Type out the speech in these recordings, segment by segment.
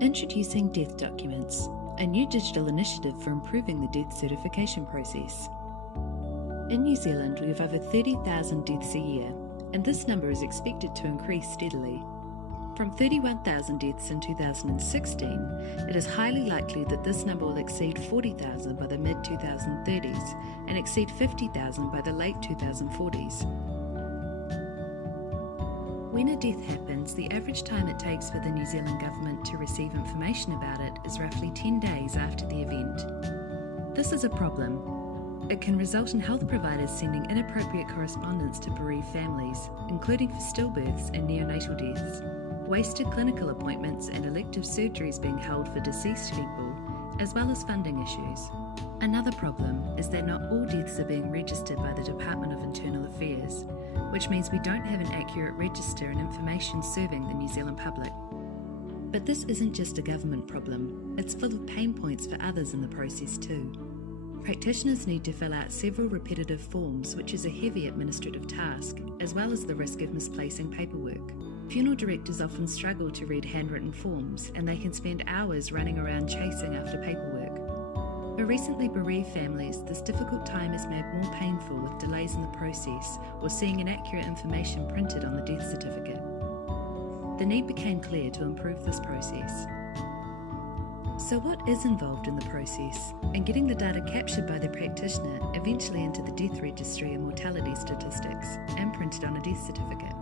Introducing Death Documents, a new digital initiative for improving the death certification process. In New Zealand, we have over 30,000 deaths a year, and this number is expected to increase steadily. From 31,000 deaths in 2016, it is highly likely that this number will exceed 40,000 by the mid-2030s and exceed 50,000 by the late 2040s. When a death happens, the average time it takes for the New Zealand government to receive information about it is roughly 10 days after the event. This is a problem. It can result in health providers sending inappropriate correspondence to bereaved families, including for stillbirths and neonatal deaths, wasted clinical appointments and elective surgeries being held for deceased people, as well as funding issues. Another problem is that not all deaths are being registered by the Department of Internal Affairs, which means we don't have an accurate register and information serving the New Zealand public. But this isn't just a government problem, it's full of pain points for others in the process too. Practitioners need to fill out several repetitive forms, which is a heavy administrative task, as well as the risk of misplacing paperwork. Funeral directors often struggle to read handwritten forms, and they can spend hours running around chasing after paperwork. For recently bereaved families, this difficult time is made more painful with delays in the process or seeing inaccurate information printed on the death certificate. The need became clear to improve this process. So what is involved in the process, and getting the data captured by the practitioner eventually into the death registry and mortality statistics and printed on a death certificate?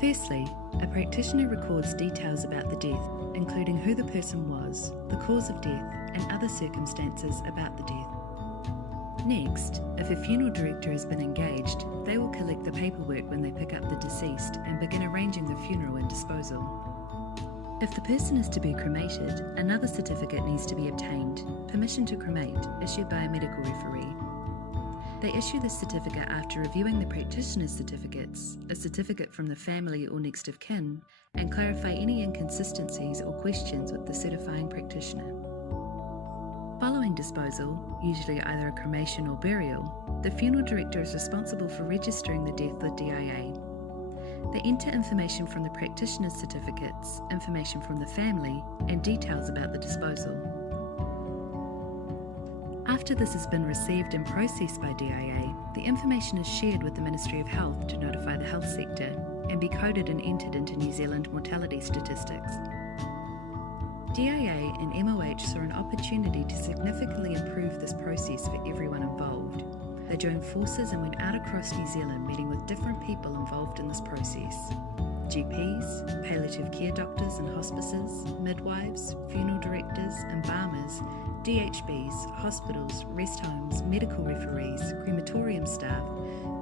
Firstly, a practitioner records details about the death, including who the person was, the cause of death, and other circumstances about the death. Next, if a funeral director has been engaged, they will collect the paperwork when they pick up the deceased and begin arranging the funeral and disposal. If the person is to be cremated, another certificate needs to be obtained, permission to cremate, issued by a medical referee. They issue this certificate after reviewing the practitioner's certificates, a certificate from the family or next of kin, and clarify any inconsistencies or questions with the certifying practitioner. Following disposal, usually either a cremation or burial, the funeral director is responsible for registering the death with DIA. They enter information from the practitioner's certificates, information from the family, and details about the disposal. After this has been received and processed by DIA, the information is shared with the Ministry of Health to notify the health sector and be coded and entered into New Zealand mortality statistics. DIA and MOH saw an opportunity to significantly improve this process for everyone involved. They joined forces and went out across New Zealand meeting with different people involved in this process. GPs, palliative care doctors and hospices, midwives, funeral directors, embalmers, DHBs, hospitals, rest homes, medical referees, crematorium staff,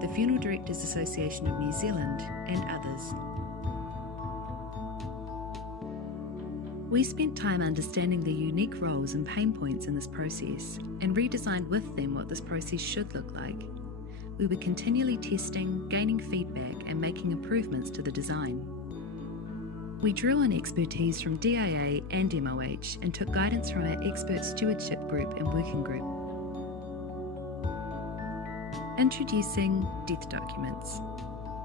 the Funeral Directors Association of New Zealand, and others. We spent time understanding the unique roles and pain points in this process and redesigned with them what this process should look like. We were continually testing, gaining feedback, and making improvements to the design. We drew on expertise from DIA and MOH and took guidance from our expert stewardship group and working group. Introducing Death Documents.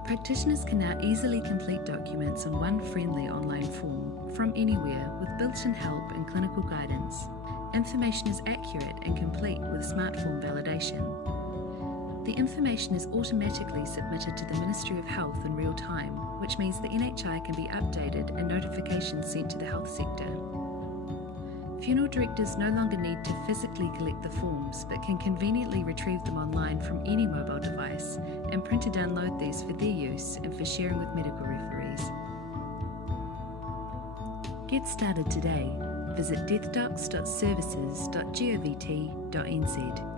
Practitioners can now easily complete documents in one friendly online form from anywhere with built-in help and clinical guidance. Information is accurate and complete with smartphone validation. The information is automatically submitted to the Ministry of Health in real time, which means the NHI can be updated and notifications sent to the health sector. Funeral directors no longer need to physically collect the forms, but can conveniently retrieve them online from any mobile device and print and download these for their use and for sharing with medical referees. Get started today. Visit deathdocs.services.govt.nz.